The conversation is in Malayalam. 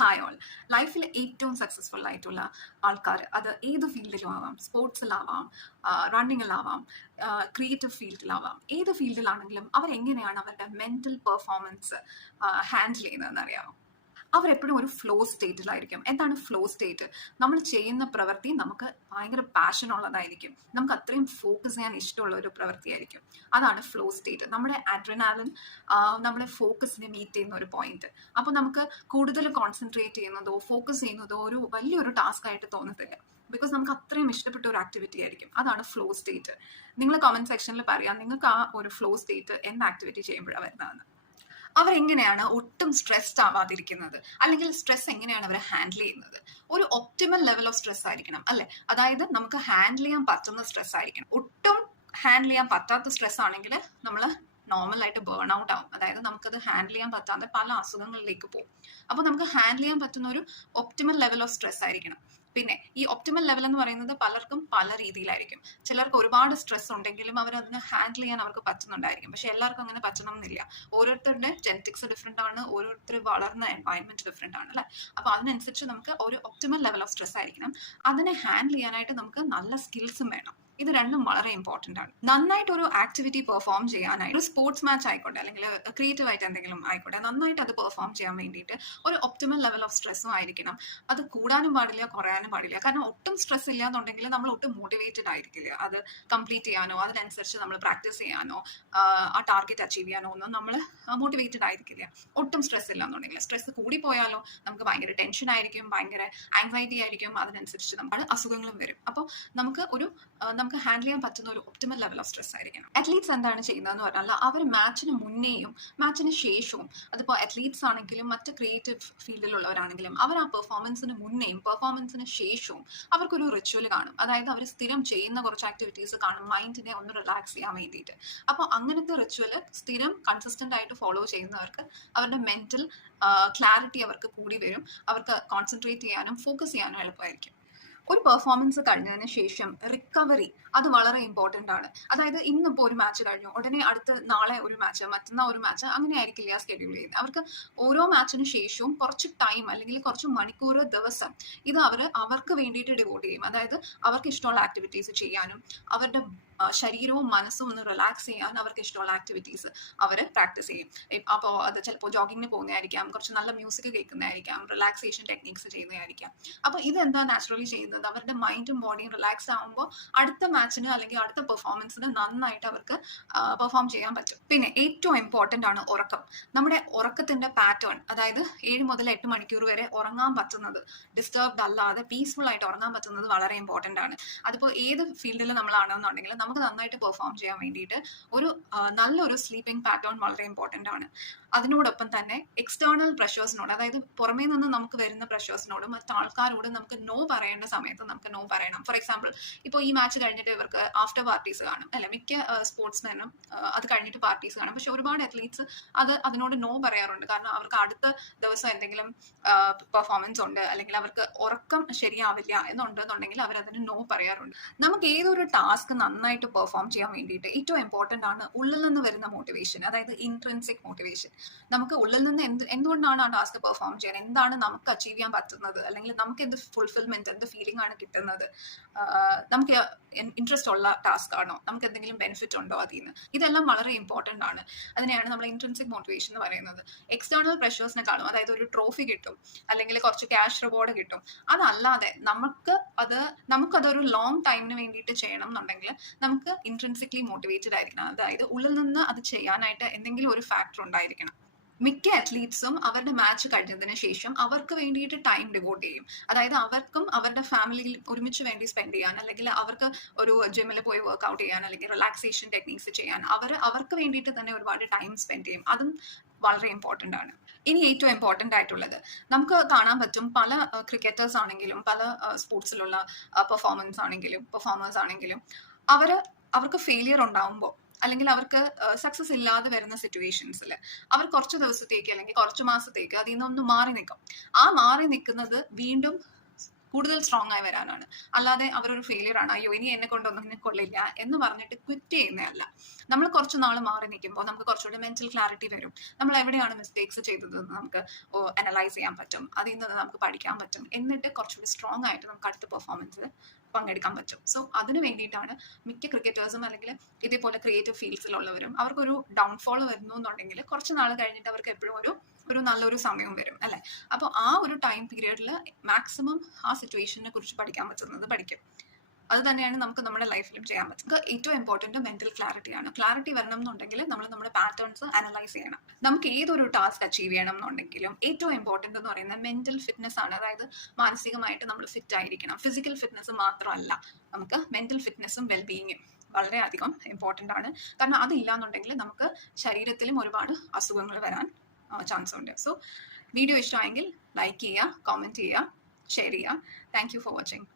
ഹായ് ഓൾ ലൈഫിൽ ഏറ്റവും സക്സസ്ഫുൾ ആയിട്ടുള്ള ആൾക്കാർ അത് ഏത് ഫീൽഡിലും ആവാം സ്പോർട്സിലാവാം റണ്ണിങ്ങിലാവാം ക്രിയേറ്റീവ് ഫീൽഡിലാവാം. ഏത് ഫീൽഡിലാണെങ്കിലും അവരെങ്ങനെയാണ് അവരുടെ മെന്റൽ പെർഫോമൻസ് ഹാൻഡിൽ ചെയ്യുന്നതെന്ന് അറിയാമോ അവരെപ്പോഴും ഒരു ഫ്ലോ സ്റ്റേറ്റിലായിരിക്കും എന്താണ് ഫ്ലോ സ്റ്റേറ്റ് നമ്മൾ ചെയ്യുന്ന പ്രവൃത്തി നമുക്ക് ഭയങ്കര പാഷൻ ഉള്ളതായിരിക്കും. നമുക്ക് അത്രയും ഫോക്കസ് ചെയ്യാൻ ഇഷ്ടമുള്ള ഒരു പ്രവൃത്തിയായിരിക്കും. അതാണ് ഫ്ലോ സ്റ്റേറ്റ് നമ്മുടെ അഡ്രിനാലിൻ നമ്മുടെ ഫോക്കസിനെ മീറ്റ് ചെയ്യുന്ന ഒരു പോയിന്റ് അപ്പോൾ നമുക്ക് കൂടുതൽ കോൺസെൻട്രേറ്റ് ചെയ്യുന്നതോ ഫോക്കസ് ചെയ്യുന്നതോ ഒരു വലിയൊരു ടാസ്ക് ആയിട്ട് തോന്നത്തില്ല. ബിക്കോസ് നമുക്ക് അത്രയും ഇഷ്ടപ്പെട്ട ഒരു ആക്ടിവിറ്റി ആയിരിക്കും. അതാണ് ഫ്ലോ സ്റ്റേറ്റ് നിങ്ങൾ കമന്റ് സെക്ഷനിൽ പറയാം നിങ്ങൾക്ക് ആ ഒരു ഫ്ലോ സ്റ്റേറ്റ് എന്ത് ആക്ടിവിറ്റി ചെയ്യുമ്പോഴാണ് വരുന്നതെന്ന്. അവരെങ്ങനെയാണ് ഒട്ടും സ്ട്രെസ്ഡ് ആവാതിരിക്കുന്നത്? അല്ലെങ്കിൽ സ്ട്രെസ് എങ്ങനെയാണ് അവർ ഹാൻഡിൽ ചെയ്യുന്നത്? ഒരു ഒപ്റ്റിമൽ ലെവൽ ഓഫ് സ്ട്രെസ് ആയിരിക്കണം അല്ലെ? അതായത് നമുക്ക് ഹാൻഡിൽ ചെയ്യാൻ പറ്റുന്ന സ്ട്രെസ് ആയിരിക്കണം. ഒട്ടും ഹാൻഡിൽ ചെയ്യാൻ പറ്റാത്ത സ്ട്രെസ് ആണെങ്കിൽ നമ്മൾ നോർമൽ ആയിട്ട് ബേൺ ഔട്ട് ആവും. അതായത് നമുക്കത് ഹാൻഡിൽ ചെയ്യാൻ പറ്റാതെ പല അസുഖങ്ങളിലേക്ക് പോകും. അപ്പോൾ നമുക്ക് ഹാൻഡിൽ ചെയ്യാൻ പറ്റുന്ന ഒരു ഒപ്റ്റിമൽ ലെവൽ ഓഫ് സ്ട്രെസ് ആയിരിക്കണം. പിന്നെ ഈ ഒപ്റ്റിമൽ ലെവൽ എന്ന് പറയുന്നത് പലർക്കും പല രീതിയിലായിരിക്കും. ചിലർക്ക് ഒരുപാട് സ്ട്രെസ് ഉണ്ടെങ്കിലും അവർ അതിനെ ഹാൻഡിൽ ചെയ്യാൻ അവർക്ക് പറ്റുന്നുണ്ടായിരിക്കും. പക്ഷെ എല്ലാവർക്കും അങ്ങനെ പറ്റണം എന്നില്ല ഓരോരുത്തരുടെ ജെനറ്റിക്സ് ഡിഫറെന്റ് ആണ്. ഓരോരുത്തർ വളർന്ന എൻവയൺമെന്റ് ഡിഫറെന്റ് ആണ് അല്ലെ? അപ്പൊ അതിനനുസരിച്ച് നമുക്ക് ഒരു ഒപ്റ്റിമൽ ലെവൽ ഓഫ് സ്ട്രെസ് ആയിരിക്കണം. അതിനെ ഹാൻഡിൽ ചെയ്യാനായിട്ട് നമുക്ക് നല്ല സ്കിൽസും വേണം. ഇത് രണ്ടും വളരെ ഇമ്പോർട്ടന്റ് ആണ്. നന്നായിട്ട് ഒരു ആക്ടിവിറ്റി പെർഫോം ചെയ്യാനായിട്ട് ഒരു സ്പോർട്സ് മാച്ച് ആയിക്കോട്ടെ അല്ലെങ്കിൽ ക്രിയേറ്റീവ് ആയിട്ട് എന്തെങ്കിലും ആയിക്കോട്ടെ നന്നായിട്ട് അത് പെർഫോം ചെയ്യാൻ വേണ്ടിയിട്ട് ഒരു ഒപ്റ്റിമൽ ലെവൽ ഓഫ് സ്ട്രെസ്സും ആയിരിക്കണം. അത് കൂടാനും പാടില്ല കുറയാനും പാടില്ല. കാരണം ഒട്ടും സ്ട്രെസ് ഇല്ല എന്നുണ്ടെങ്കിൽ നമ്മൾ ഒട്ടും മോട്ടിവേറ്റഡ് ആയിരിക്കില്ല. അത് കംപ്ലീറ്റ് ചെയ്യാനോ അതിനനുസരിച്ച് നമ്മൾ പ്രാക്ടീസ് ചെയ്യാനോ ആ ടാർഗറ്റ് അച്ചീവ് ചെയ്യാനോ ഒന്നും നമ്മൾ മോട്ടിവേറ്റഡ് ആയിരിക്കില്ല. ഒട്ടും സ്ട്രെസ് ഇല്ല എന്നുണ്ടെങ്കിൽ സ്ട്രെസ് കൂടിപ്പോയാലോ നമുക്ക് ഭയങ്കര ടെൻഷൻ ആയിരിക്കും ഭയങ്കര ആങ്സൈറ്റി ആയിരിക്കും. അതിനനുസരിച്ച് നമ്മുടെ അസുഖങ്ങളും വരും. അപ്പോൾ നമുക്ക് ഒരു നമുക്ക് ഹാൻഡിൽ ചെയ്യാൻ പറ്റുന്ന ഒരു ഒപ്റ്റിമൽ ലെവൽ ഓഫ് സ്ട്രെസ് ആയിരിക്കണം. അത്ലീറ്റ്സ് എന്താണ് ചെയ്യുന്നതെന്ന് പറഞ്ഞാൽ അവർ മാച്ചിന് മുന്നേയും മാച്ചിന് ശേഷവും അതിപ്പോൾ അത്ലീറ്റ്സ് ആണെങ്കിലും മറ്റ് ക്രിയേറ്റീവ് ഫീൽഡിലുള്ളവരാണെങ്കിലും അവർ ആ പെർഫോമൻസിന് മുന്നേയും പെർഫോമൻസിന് ശേഷവും അവർക്കൊരു റിച്വൽ കാണും. അതായത് അവർ സ്ഥിരം ചെയ്യുന്ന കുറച്ച് ആക്ടിവിറ്റീസ് കാണും. മൈൻഡിനെ ഒന്ന് റിലാക്സ് ചെയ്യാൻ വേണ്ടിയിട്ട്. അപ്പോൾ അങ്ങനത്തെ റിച്വൽ സ്ഥിരം കൺസിസ്റ്റന്റ് ആയിട്ട് ഫോളോ ചെയ്യുന്നവർക്ക് അവരുടെ മെന്റൽ ക്ലാരിറ്റി അവർക്ക് കൂടി വരും. അവർക്ക് കോൺസെൻട്രേറ്റ് ചെയ്യാനും ഫോക്കസ് ചെയ്യാനും എളുപ്പമായിരിക്കും. ഒരു പെർഫോമൻസ് കഴിഞ്ഞതിന് ശേഷം റിക്കവറി അത് വളരെ ഇമ്പോർട്ടന്റ് ആണ്. അതായത് ഇന്നിപ്പോൾ ഒരു മാച്ച് കഴിഞ്ഞു. ഉടനെ അടുത്ത നാളെ ഒരു മാച്ച് മറ്റന്നാൾ ഒരു മാച്ച് അങ്ങനെ ആയിരിക്കില്ല സ്കെഡ്യൂൾ ചെയ്യുന്നത്? അവർക്ക് ഓരോ മാച്ചിന് ശേഷവും കുറച്ച് ടൈം അല്ലെങ്കിൽ കുറച്ച് മണിക്കൂർ ദിവസം ഇത് അവർ അവർക്ക് വേണ്ടിയിട്ട് ഡിവോട്ട് ചെയ്യും. അതായത് അവർക്ക് ഇഷ്ടമുള്ള ആക്ടിവിറ്റീസ് ചെയ്യാനും അവരുടെ ശരീരവും മനസ്സും ഒന്ന് റിലാക്സ് ചെയ്യാൻ അവർക്ക് ഇഷ്ടമുള്ള ആക്ടിവിറ്റീസ് അവർ പ്രാക്ടീസ് ചെയ്യും. അപ്പോൾ അത് ചിലപ്പോൾ ജോഗിങ്ങിന് പോകുന്നതായിരിക്കാം കുറച്ച് നല്ല മ്യൂസിക് കേൾക്കുന്നതായിരിക്കാം റിലാക്സേഷൻ ടെക്നിക്സ് ചെയ്യുന്നതായിരിക്കാം. അപ്പോൾ ഇതെന്താ നാച്ചുറലി ചെയ്യുന്നത്? അവരുടെ മൈൻഡും ബോഡിയും റിലാക്സ് ആകുമ്പോൾ അടുത്ത മാച്ചിന് അല്ലെങ്കിൽ അടുത്ത പെർഫോമൻസിന് നന്നായിട്ട് അവർക്ക് പെർഫോം ചെയ്യാൻ പറ്റും. പിന്നെ ഏറ്റവും ഇമ്പോർട്ടന്റ് ആണ് ഉറക്കം. നമ്മുടെ ഉറക്കത്തിന്റെ പാറ്റേൺ അതായത് ഏഴ് മുതൽ എട്ട് മണിക്കൂർ വരെ ഉറങ്ങാൻ പറ്റുന്നത് ഡിസ്റ്റർബ്ഡ് അല്ലാതെ പീസ്ഫുൾ ആയിട്ട് ഉറങ്ങാൻ പറ്റുന്നത് വളരെ ഇമ്പോർട്ടന്റ് ആണ്. അതിപ്പോൾ ഏത് ഫീൽഡിൽ നമ്മളാണെന്നുണ്ടെങ്കിൽ നമുക്ക് നന്നായിട്ട് പെർഫോം ചെയ്യാൻ വേണ്ടിയിട്ട് ഒരു നല്ലൊരു സ്ലീപ്പിംഗ് പാറ്റേൺ വളരെ ഇമ്പോർട്ടന്റ് ആണ്. അതിനോടൊപ്പം തന്നെ എക്സ്റ്റേണൽ പ്രഷേഴ്സിനോട് അതായത് പുറമേ നിന്ന് നമുക്ക് വരുന്ന പ്രഷേഴ്സിനോടും മറ്റു ആൾക്കാരോടും നമുക്ക് നോ പറയേണ്ട സമയത്ത് നമുക്ക് നോ പറയണം. ഫോർ എക്സാമ്പിൾ ഇപ്പോൾ ഈ മാച്ച് കഴിഞ്ഞിട്ട് ഇവർക്ക് ആഫ്റ്റർ പാർട്ടീസ് കാണും. അല്ലെ മിക്ക സ്പോർട്സ്മാനും അത് കഴിഞ്ഞിട്ട് പാർട്ടീസ് കാണും. പക്ഷെ ഒരുപാട് അത്ലീറ്റ്സ് അത് അതിനോട് നോ പറയാറുണ്ട്. കാരണം അവർക്ക് അടുത്ത ദിവസം എന്തെങ്കിലും പെർഫോമൻസ് ഉണ്ട്. അല്ലെങ്കിൽ അവർക്ക് ഉറക്കം ശരിയാവില്ല എന്നുണ്ടെന്നുണ്ടെങ്കിൽ അവർ അതിന് നോ പറയാറുണ്ട്. നമുക്ക് ഏതൊരു ടാസ്ക് നന്നായിട്ട് പെർഫോം ചെയ്യാൻ വേണ്ടിയിട്ട് ഏറ്റവും ഇമ്പോർട്ടന്റ് ആണ് ഉള്ളിൽ നിന്ന് വരുന്ന മോട്ടിവേഷൻ അതായത് ഇൻട്രൻസിക് മോട്ടിവേഷൻ നമുക്ക് ഉള്ളിൽ നിന്ന് എന്ത് എന്തുകൊണ്ടാണ് ആ ടാസ്ക് പെർഫോം ചെയ്യാൻ എന്താണ് നമുക്ക് അച്ചീവ് ചെയ്യാൻ പറ്റുന്നത്? അല്ലെങ്കിൽ നമുക്ക് എന്ത് ഫുൾഫിൽമെന്റ് എന്ത് ഫീലിംഗ് ആണ് കിട്ടുന്നത്? നമുക്ക് ഇൻട്രസ്റ്റ് ഉള്ള ടാസ്ക് ആണോ? നമുക്ക് എന്തെങ്കിലും ബെനിഫിറ്റ് ഉണ്ടോ അതിൽ നിന്ന് ഇതെല്ലാം വളരെ ഇമ്പോർട്ടന്റ് ആണ്. അതിനെയാണ് നമ്മൾ ഇൻട്രൻസിക് മോട്ടിവേഷൻ എന്ന് പറയുന്നത്. എക്സ്റ്റേണൽ പ്രഷേഴ്സിനെ കാണും അതായത് ഒരു ട്രോഫി കിട്ടും അല്ലെങ്കിൽ കുറച്ച് ക്യാഷ് റിവാർഡ് കിട്ടും അതല്ലാതെ നമുക്ക് അത് നമുക്കതൊരു ലോങ് ടൈമിന് വേണ്ടിയിട്ട് ചെയ്യണം എന്നുണ്ടെങ്കിൽ നമുക്ക് ഇൻട്രൻസിക്ലി മോട്ടിവേറ്റഡ് ആയിരിക്കണം. അതായത് ഉള്ളിൽ നിന്ന് അത് ചെയ്യാനായിട്ട് എന്തെങ്കിലും ഒരു ഫാക്ടർ ഉണ്ടായിരിക്കണം. മിക്ക അത്ലീറ്റ്സും അവരുടെ മാച്ച് കഴിഞ്ഞതിന് ശേഷം അവർക്ക് വേണ്ടിയിട്ട് ടൈം ഡിവോട്ട് ചെയ്യും. അതായത് അവർക്കും അവരുടെ ഫാമിലിയിൽ ഒരുമിച്ച് വേണ്ടി സ്പെൻഡ് ചെയ്യാൻ അല്ലെങ്കിൽ അവർക്ക് ഒരു ജിമ്മിൽ പോയി വർക്ക്ഔട്ട് ചെയ്യാൻ അല്ലെങ്കിൽ റിലാക്സേഷൻ ടെക്നീക്സ് ചെയ്യാൻ അവർ അവർക്ക് വേണ്ടിയിട്ട് തന്നെ ഒരുപാട് ടൈം സ്പെൻഡ് ചെയ്യും. അതും വളരെ ഇമ്പോർട്ടന്റ് ആണ്. ഇനി ഏറ്റവും ഇമ്പോർട്ടന്റ് ആയിട്ടുള്ളത്. നമുക്ക് കാണാൻ പറ്റും പല ക്രിക്കറ്റേഴ്സ് ആണെങ്കിലും പല സ്പോർട്സിലുള്ള പെർഫോമൻസ് ആണെങ്കിലും പെർഫോമേഴ്സ് ആണെങ്കിലും അവർ അവർക്ക് ഫെയിലിയർ ഉണ്ടാവുമ്പോൾ അല്ലെങ്കിൽ അവർക്ക് സക്സസ് ഇല്ലാതെ വരുന്ന സിറ്റുവേഷൻസിൽ അവർ കുറച്ച് ദിവസത്തേക്ക് അല്ലെങ്കിൽ കുറച്ച് മാസത്തേക്ക് അതിൽ നിന്നൊന്ന് മാറി നിൽക്കും. ആ മാറി നിൽക്കുന്നത് വീണ്ടും കൂടുതൽ സ്ട്രോങ് ആയി വരാനാണ്. അല്ലാതെ അവരൊരു ഫെയിലിയർ ആണ്. അയ്യോ ഇനി എന്നെ കൊണ്ടൊന്നും ഇങ്ങനെ കൊള്ളില്ല എന്ന് പറഞ്ഞിട്ട് ക്വിറ്റ് ചെയ്യുന്നതല്ല. നമ്മൾ കുറച്ച് നാൾ മാറി നിൽക്കുമ്പോൾ നമുക്ക് കുറച്ചുകൂടി മെന്റൽ ക്ലാരിറ്റി വരും. നമ്മൾ എവിടെയാണ് മിസ്റ്റേക്സ് ചെയ്തതെന്ന് നമുക്ക് അനലൈസ് ചെയ്യാൻ പറ്റും. അതിൽ നിന്ന് നമുക്ക് പഠിക്കാൻ പറ്റും. എന്നിട്ട് കുറച്ചുകൂടി സ്ട്രോങ് ആയിട്ട് നമുക്ക് അടുത്ത പെർഫോമൻസിൽ പങ്കെടുക്കാൻ പറ്റും. സോ അതിന് വേണ്ടിയിട്ടാണ് മിക്ക ക്രിക്കറ്റേഴ്സും അല്ലെങ്കിൽ ഇതേപോലെ ക്രിയേറ്റീവ് ഫീൽഡ്സിലുള്ളവരും അവർക്കൊരു ഡൗൺഫോൾ വരുന്നു എന്നുണ്ടെങ്കിൽ കുറച്ച് നാൾ കഴിഞ്ഞിട്ട് അവർക്ക് എപ്പോഴും ഒരു ഒരു നല്ലൊരു സമയം വരും അല്ലെ? അപ്പോൾ ആ ഒരു ടൈം പീരീഡിൽ മാക്സിമം ആ സിറ്റുവേഷനെ കുറിച്ച് പഠിക്കാൻ പറ്റുന്നത് പഠിക്കും. അത് തന്നെയാണ് നമുക്ക് നമ്മുടെ ലൈഫിലും ചെയ്യാൻ പറ്റുന്നത്. ഏറ്റവും ഇമ്പോർട്ടന്റ് മെന്റൽ ക്ലാരിറ്റി ആണ്. ക്ലാരിറ്റി വരണം എന്നുണ്ടെങ്കിൽ നമ്മൾ നമ്മുടെ പാറ്റേൺസ് അനലൈസ് ചെയ്യണം. നമുക്ക് ഏതൊരു ടാസ്ക് അച്ചീവ് ചെയ്യണം എന്നുണ്ടെങ്കിലും ഏറ്റവും ഇമ്പോർട്ടന്റ് എന്ന് പറയുന്നത് മെന്റൽ ഫിറ്റ്നസ് ആണ്. അതായത് മാനസികമായിട്ട് നമ്മൾ ഫിറ്റ് ആയിരിക്കണം. ഫിസിക്കൽ ഫിറ്റ്നസ് മാത്രമല്ല. നമുക്ക് മെന്റൽ ഫിറ്റ്നസ്സും വെൽബീയിങ്ങും വളരെയധികം ഇമ്പോർട്ടന്റ് ആണ്. കാരണം അതില്ല എന്നുണ്ടെങ്കിൽ നമുക്ക് ശരീരത്തിലും ഒരുപാട് അസുഖങ്ങൾ വരാൻ ചാൻസ് ഉണ്ട്. സോ വീഡിയോ ഇഷ്ടമായെങ്കിൽ ലൈക്ക് ചെയ്യുക കോമെന്റ് ചെയ്യുക ഷെയർ ചെയ്യുക. Thank you for watching